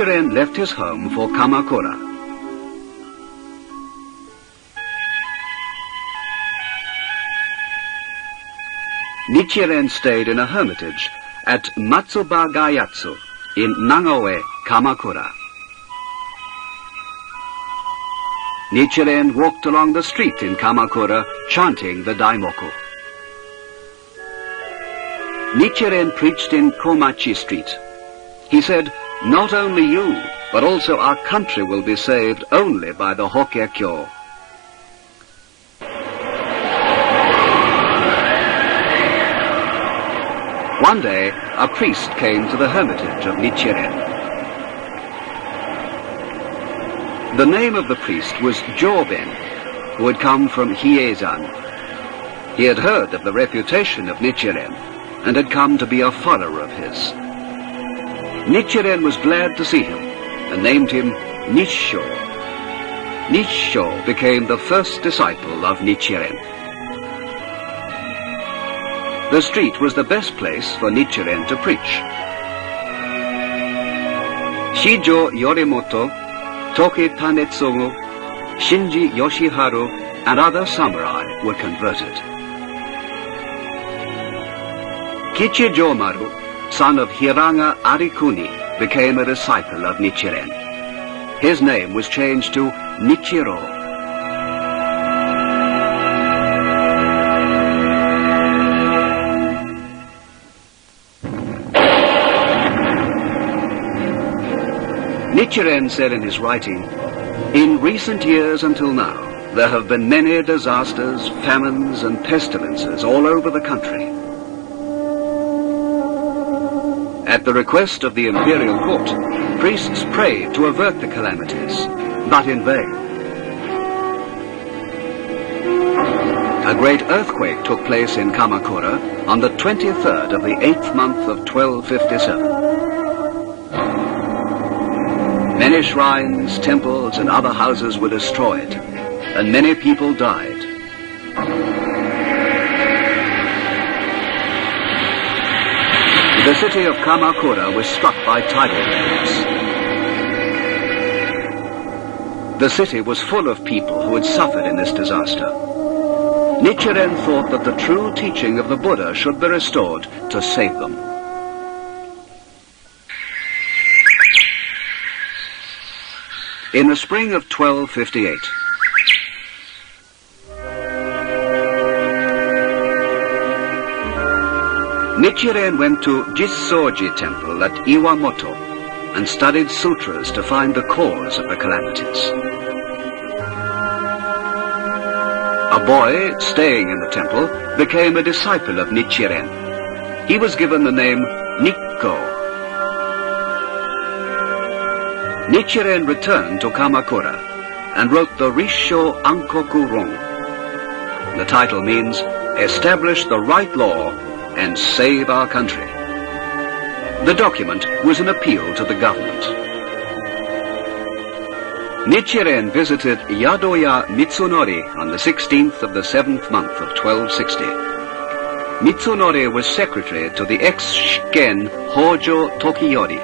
Nichiren left his home for Kamakura. Nichiren stayed in a hermitage at Matsuba Gayatsu in Nagaoe, Kamakura. Nichiren walked along the street in Kamakura chanting the Daimoku. Nichiren preached in Komachi Street. He said, "Not only you, but also our country will be saved only by the Hokkekyo." One day, a priest came to the hermitage of Nichiren. The name of the priest was Joben, who had come from Hiezan. He had heard of the reputation of Nichiren and had come to be a follower of his. Nichiren was glad to see him and named him Nissho. Nissho became the first disciple of Nichiren. The street was the best place for Nichiren to preach. Shijo Yorimoto, Toki Tanetsugu, Shinji Yoshiharu, and other samurai were converted. Kichijomaru, son of Hiraga Arikuni, became a disciple of Nichiren. His name was changed to Nichiro. Nichiren said in his writing, "In recent years until now, there have been many disasters, famines, and pestilences all over the country. At the request of the imperial court, priests prayed to avert the calamities, but in vain. A great earthquake took place in Kamakura on the 23rd of the 8th month of 1257. Many shrines, temples, and other houses were destroyed, and many people died. The city of Kamakura was struck by tidal waves. The city was full of people who had suffered in this disaster. Nichiren thought that the true teaching of the Buddha should be restored to save them. In the spring of 1258, Nichiren went to Seichoji Temple at Iwamoto and studied sutras to find the cause of the calamities. A boy staying in the temple became a disciple of Nichiren. He was given the name Nikko. Nichiren returned to Kamakura and wrote the Rissho Ankoku Ron. The title means, "Establish the right law and save our country." The document was an appeal to the government. Nichiren visited Yadoya Mitsunori on the 16th of the 7th month of 1260. Mitsunori was secretary to the ex-shiken Hojo Tokiyori.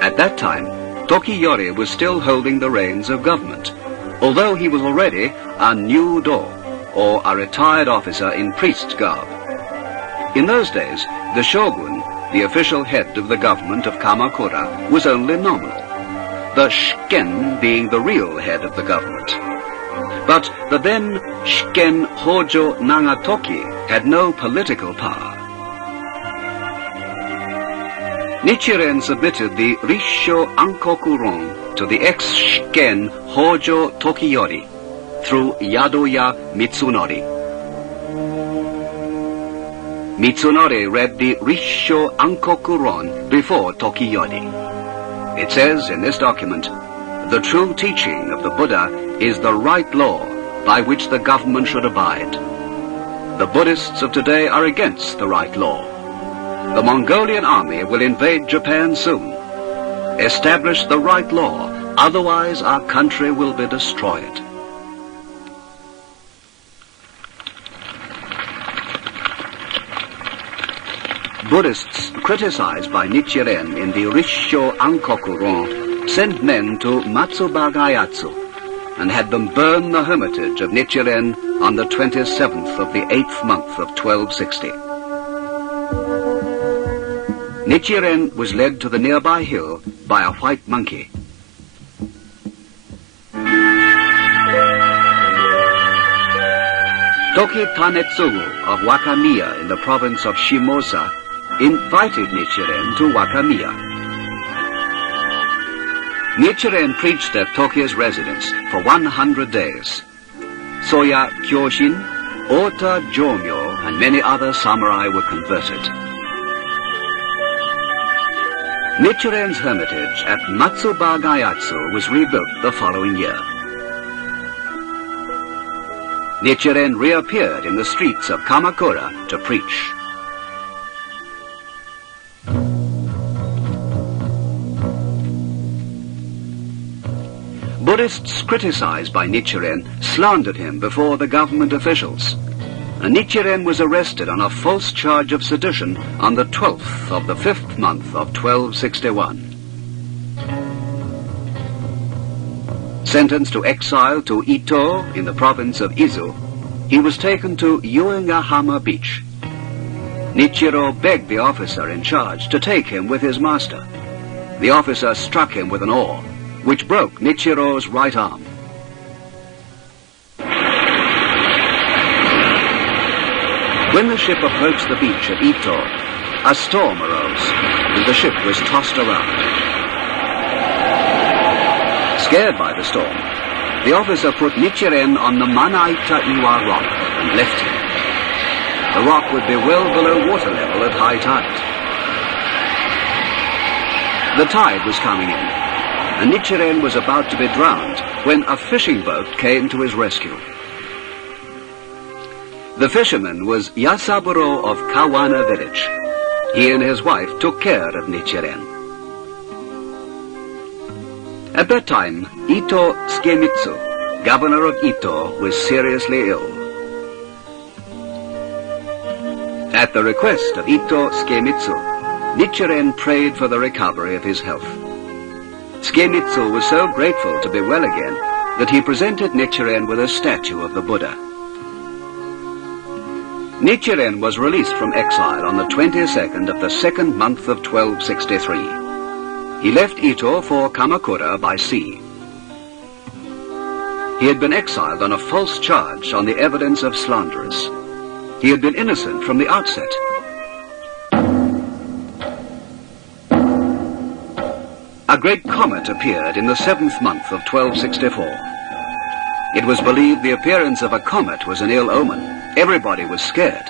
At that time, Tokiyori was still holding the reins of government, although he was already a Nyudo, or a retired officer in priest's garb. In those days, the shogun, the official head of the government of Kamakura, was only nominal, the shiken being the real head of the government. But the then shiken Hojo Nagatoki had no political power. Nichiren submitted the Rissho Ankoku Ron to the ex-shiken Hojo Tokiyori through Yadoya Mitsunori. Mitsunori read the Rissho Ankoku Ron before Tokiyori. It says in this document, "The true teaching of the Buddha is the right law by which the government should abide. The Buddhists of today are against the right law. The Mongolian army will invade Japan soon. Establish the right law, otherwise our country will be destroyed." Buddhists criticized by Nichiren in the Rissho Ankoku-ron sent men to Matsubagayatsu and had them burn the hermitage of Nichiren on the 27th of the 8th month of 1260. Nichiren was led to the nearby hill by a white monkey. Toki Tanetsugu of Wakamiya in the province of Shimosa invited Nichiren to Wakamiya. Nichiren preached at Toki's residence for 100 days. Soya Kyoshin, Ota Jomyo, and many other samurai were converted. Nichiren's hermitage at Matsubagayatsu was rebuilt the following year. Nichiren reappeared in the streets of Kamakura to preach. Buddhists criticized by Nichiren slandered him before the government officials, and Nichiren was arrested on a false charge of sedition on the 12th of the 5th month of 1261. Sentenced to exile to Ito in the province of Izu, he was taken to Uengahama Beach. Nichiro begged the officer in charge to take him with his master. The officer struck him with an oar, which broke Nichiro's right arm. When the ship approached the beach at Ito, a storm arose, and the ship was tossed around. Scared by the storm, the officer put Nichiren on the Manaita Iwa rock and left him. The rock would be well below water level at high tide. The tide was coming in, and Nichiren was about to be drowned when a fishing boat came to his rescue. The fisherman was Yasaburo of Kawana village. He and his wife took care of Nichiren. At that time, Ito Tsukemitsu, governor of Ito, was seriously ill. At the request of Ito Tsukemitsu, Nichiren prayed for the recovery of his health. Tsukemitsu was so grateful to be well again that he presented Nichiren with a statue of the Buddha. Nichiren was released from exile on the 22nd of the 2nd month of 1263. He left Ito for Kamakura by sea. He had been exiled on a false charge on the evidence of slanderers. He had been innocent from the outset. A great comet appeared in the 7th month of 1264. It was believed the appearance of a comet was an ill omen. Everybody was scared.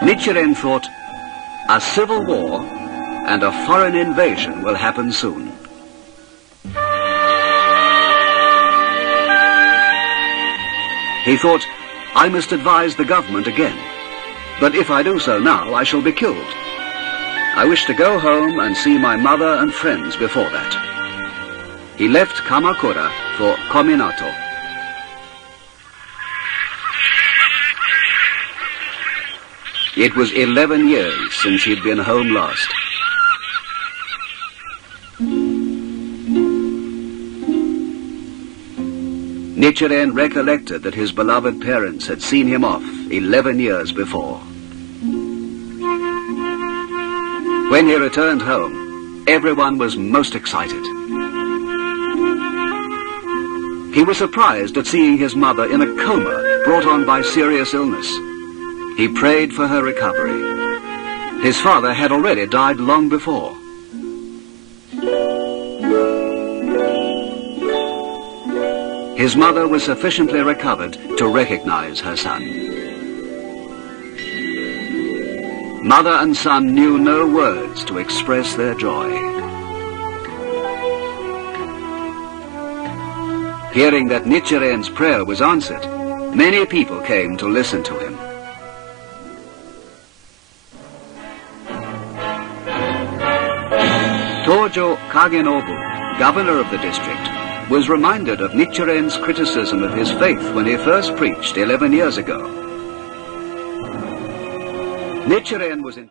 Nichiren thought, a civil war and a foreign invasion will happen soon. He thought, I must advise the government again. But if I do so now, I shall be killed. I wish to go home and see my mother and friends before that. He left Kamakura for Kominato. It was 11 years since he'd been home last. Nichiren recollected that his beloved parents had seen him off 11 years before. When he returned home, everyone was most excited. He was surprised at seeing his mother in a coma brought on by serious illness. He prayed for her recovery. His father had already died long before. His mother was sufficiently recovered to recognize her son. Mother and son knew no words to express their joy. Hearing that Nichiren's prayer was answered, many people came to listen to him. Tojo Kagenobu, governor of the district, was reminded of Nichiren's criticism of his faith when he first preached 11 years ago. Nichiren was in